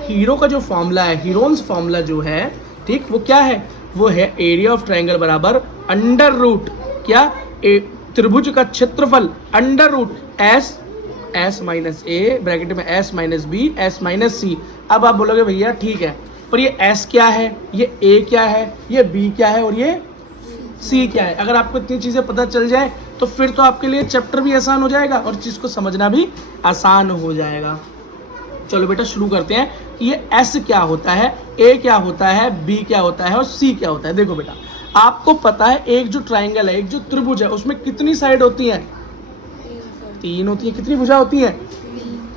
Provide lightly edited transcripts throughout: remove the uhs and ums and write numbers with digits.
Hero का जो formula है, हीरोन्स फॉर्मूला जो है, ठीक, वो क्या है, वो है एरिया ऑफ ट्रायंगल बराबर अंडर रूट क्या, त्रिभुज का क्षेत्रफल under root S minus A bracket में S minus B S minus C. अब आप बोलोगे भैया ठीक है, पर ये एस क्या है, ये ए क्या है, ये बी क्या है और ये सी क्या है। अगर आपको इतनी चीजें पता चल जाए तो फिर तो आपके लिए चैप्टर भी आसान हो जाएगा और चीज को समझना भी आसान हो जाएगा। चलो बेटा शुरू करते हैं कि ये एस क्या होता है, ए क्या होता है, बी क्या होता है और सी क्या होता है। देखो बेटा, आपको पता है एक जो ट्राइंगल है, एक जो त्रिभुज है, उसमें कितनी साइड होती है, 3 होती है। कितनी भुजा होती है,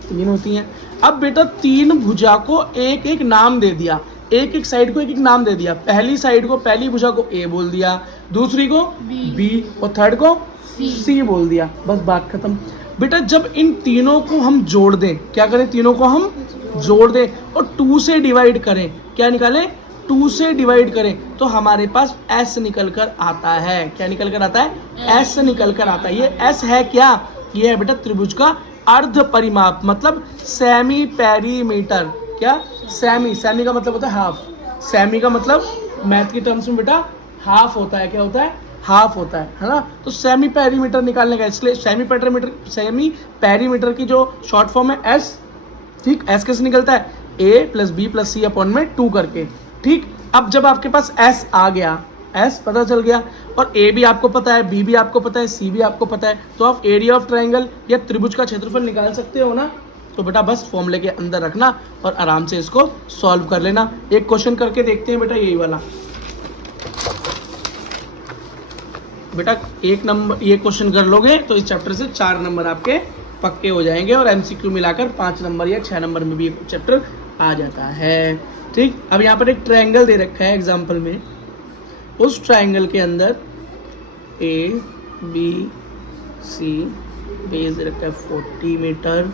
3 होती है। अब बेटा 3 भुजा को एक एक नाम दे दिया, एक एक साइड को एक एक नाम दे दिया। पहली साइड को, पहली भुजा को ए बोल दिया, दूसरी को बी और थर्ड को सी बोल दिया, बस बात खत्म। बेटा जब इन तीनों को हम जोड़ दें, क्या करें, तीनों को हम जोड़ दें और 2 से डिवाइड करें, क्या निकालें, 2 से डिवाइड करें तो हमारे पास एस निकल कर आता है। क्या निकल कर आता है, एस निकल कर आता है। ये एस है क्या, ये है बेटा त्रिभुज का अर्ध परिमाप, मतलब सेमी पेरीमीटर। क्या, सेमी, सेमी का मतलब होता है हाफ, सेमी का मतलब मैथ की टर्म्स में बेटा हाफ होता है। क्या होता है, हाफ होता है ना। तो सेमी पेरीमीटर निकालने का, इसलिए सेमी पेरीमीटर की जो शॉर्ट फॉर्म है एस, ठीक। एस कैसे निकलता है, ए प्लस बी प्लस सी अपॉन में 2 करके, ठीक। अब जब आपके पास एस आ गया, एस पता चल गया और ए भी आपको पता है, बी भी आपको पता है, सी भी आपको पता है, तो आप एरिया ऑफ ट्रायंगल या त्रिभुज का क्षेत्रफल निकाल सकते हो ना। तो बेटा बस फॉर्मूले के अंदर रखना और आराम से इसको सॉल्व कर लेना। एक क्वेश्चन करके देखते हैं बेटा, यही वाला। बेटा 1 नंबर ये क्वेश्चन कर लोगे तो इस चैप्टर से 4 नंबर आपके पक्के हो जाएंगे और एमसीक्यू मिलाकर 5 नंबर या 6 नंबर में भी एक चैप्टर आ जाता है, ठीक। अब यहाँ पर एक ट्रायंगल दे रखा है एग्जाम्पल में, उस ट्रायंगल के अंदर ए बी सी बेस दे रखा है 40 मीटर,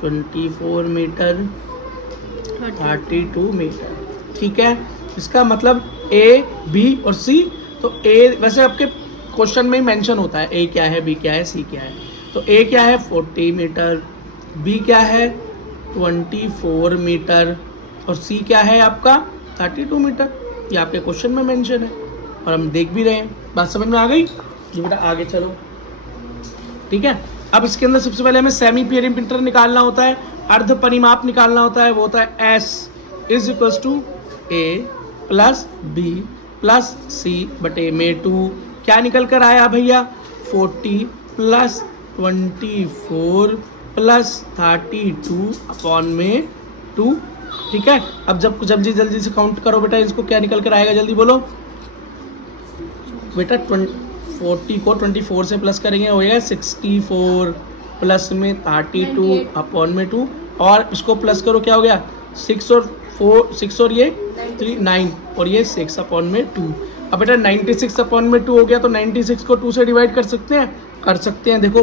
24 मीटर, 32 मीटर, ठीक है। इसका मतलब ए बी और सी, तो ए वैसे आपके क्वेश्चन में ही मेंशन होता है ए क्या है, बी क्या है, सी क्या है। तो ए क्या है 40 मीटर, बी क्या है 24 मीटर और सी क्या है आपका 32 मीटर। ये आपके क्वेश्चन में मेंशन है और हम देख भी रहे हैं। बात समझ में आ गई जी बेटा, आगे चलो, ठीक है। अब इसके अंदर सबसे पहले हमें सेमी पेरीमीटर निकालना होता है, अर्ध परिमाप निकालना होता है, वो होता है S is equals to A plus B plus C बटे में 2। क्या निकल कर आया भैया, 40 प्लस 24 प्लस 32 अपॉन में 2, ठीक है। अब जब जल्दी से काउंट करो बेटा, इसको क्या निकल कर आएगा, जल्दी बोलो बेटा। 40 को 24 से प्लस करेंगे हो जाएगा 64 प्लस में 32 अपॉन में 2 और इसको प्लस करो, क्या हो गया 6 और ये 3 9 और ये 6 अपॉन में 2। अब बेटा 96 अपॉन में 2 हो गया, तो 96 को 2 से डिवाइड कर सकते हैं, कर सकते हैं। देखो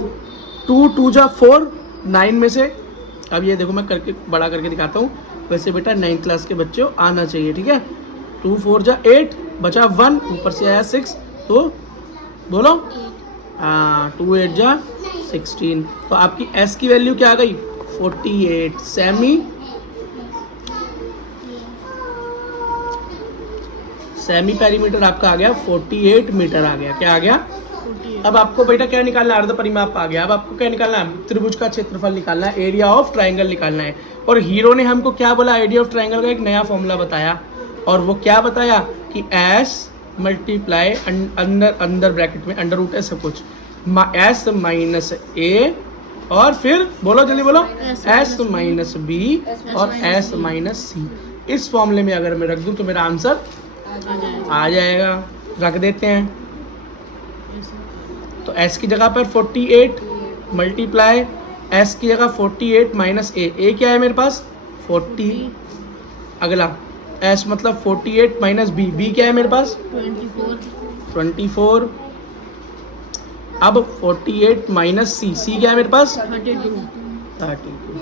2 2 जा 4, 9 में से, अब ये देखो मैं करके बड़ा करके दिखाता हूँ। वैसे बेटा 9th क्लास के बच्चों आना चाहिए, ठीक है। 2 4 जा 8 बचा 1, ऊपर से आया 6, तो बोलो 2 8 जा 16। तो आपकी एस की वैल्यू क्या आ गई 48। सेमी पेरीमीटर आपका आ गया 48 मीटर आ गया। क्या आ गया, 48। अब आपको बेटा क्या निकालना है, अर्ध परिमाप आ गया। अब आपको क्या निकालना है, त्रिभुज का क्षेत्रफल निकालना है, एरिया ऑफ ट्रायंगल निकालना है। और हीरो ने हमको क्या बोला, एरिया ऑफ ट्रायंगल का एक नया फॉर्मूला बताया, और वो क्या बताया कि एस मल्टीप्लाई अंदर ब्रैकेट में अंडर रूट है सब कुछ, एस माइनस ए और फिर बोलो जल्दी बोलो एस माइनस बी और एस माइनस सी। इस फॉर्मूले में अगर मैं रख दूं तो मेरा आंसर आ जाएगा। रख देते हैं, तो s की जगह पर 48 मल्टीप्लाई s की जगह 48 माइनस ए क्या है मेरे पास 40। अगला s मतलब 48 माइनस बी क्या है मेरे पास 24। अब 48 माइनस सी क्या है मेरे पास 32।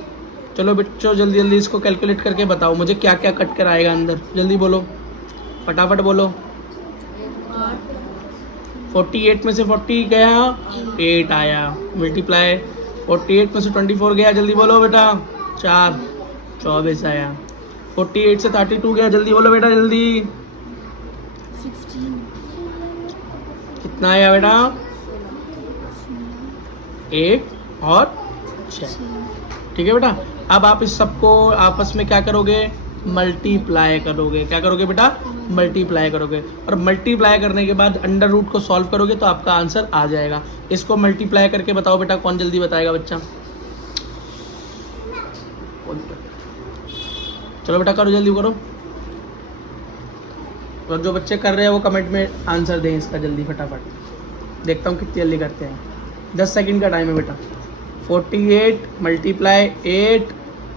चलो बच्चों जल्दी इसको कैलकुलेट करके बताओ मुझे क्या क्या कट कर आएगा अंदर, जल्दी बोलो फटाफट बोलो। 48 में से 40 गया 8 आया, मल्टीप्लाई 48 में से 24 गया, जल्दी बोलो बेटा 4, 24 आया। 48 से 32 गया, जल्दी बोलो बेटा जल्दी। 16 कितना आया बेटा? 1 और 6। ठीक है बेटा। अब आप इस सबको आपस में क्या करोगे? मल्टीप्लाई करोगे। क्या करोगे बेटा? मल्टीप्लाई करोगे। और मल्टीप्लाई करने के बाद अंडर रूट को सॉल्व करोगे तो आपका आंसर आ जाएगा। इसको मल्टीप्लाई करके बताओ बेटा, कौन जल्दी बताएगा बच्चा? चलो बेटा करो, जल्दी करो। और जो बच्चे कर रहे हैं वो कमेंट में आंसर दें इसका जल्दी फटाफट। देखता हूँ कितनी जल्दी करते हैं। 10 सेकंड का टाइम है बेटा। 48 मल्टीप्लाई 8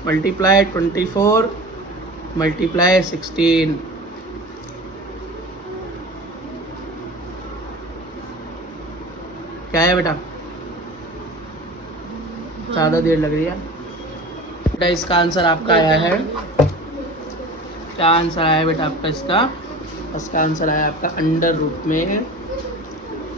मल्टीप्लाई 24 मल्टीप्लाई 16। क्या है बेटा? ज़्यादा देर लग रही है बेटा। इसका आंसर आपका आया है, क्या आंसर आया है बेटा आपका? इसका आंसर आया आपका अंडर रूट में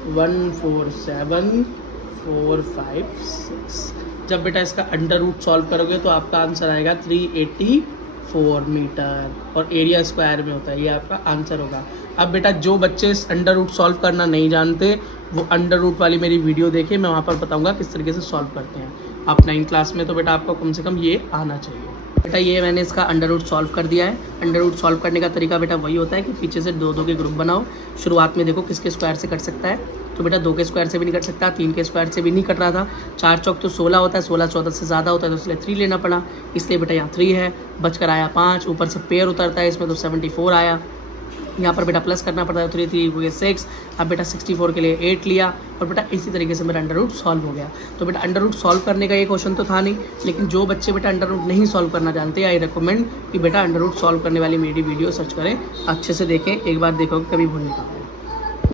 147456। जब बेटा इसका अंडर रूट सॉल्व करोगे तो आपका आंसर आएगा 384 मीटर और एरिया स्क्वायर में होता है। ये आपका आंसर होगा। अब बेटा जो बच्चे इस अंडर रूट सॉल्व करना नहीं जानते वो अंडर रूट वाली मेरी वीडियो देखें, मैं वहाँ पर बताऊँगा किस तरीके से सॉल्व करते हैं। आप 9th क्लास में तो बेटा आपको कम से कम ये आना चाहिए। बेटा ये मैंने इसका अंडर रूट सॉल्व कर दिया है। अंडर रूट सॉल्व करने का तरीका बेटा वही होता है कि पीछे से 2-2 के ग्रुप बनाओ। शुरुआत में देखो किसके स्क्वायर से कट सकता है, तो बेटा 2 के स्क्वायर से भी नहीं कट सकता, 3 के स्क्वायर से भी नहीं कट रहा था। 4 चौक तो 16 होता है, 16 14 से ज़्यादा होता है तो इसलिए 3 लेना पड़ा। इसलिए बेटा यहाँ 3 है, बचकर आया 5। ऊपर से पेयर उतरता है इसमें तो 74 आया। यहाँ पर बेटा प्लस करना पड़ता है, 3 3 हो गया 6। अब बेटा 64 के लिए 8 लिया और बेटा इसी तरीके से मेरा अंडर रूट सॉल्व हो गया। तो बेटा अंडर रूट सॉल्व करने का ये क्वेश्चन तो था नहीं, लेकिन जो बच्चे बेटा अंडर रूट नहीं सॉल्व करना जानते, आई रिकमेंड कि बेटा अंडर रूट सॉल्व करने वाली मेरी वीडियो सर्च करें, अच्छे से देखें, एक बार देखोगे कभी भूल नहीं पाओगे।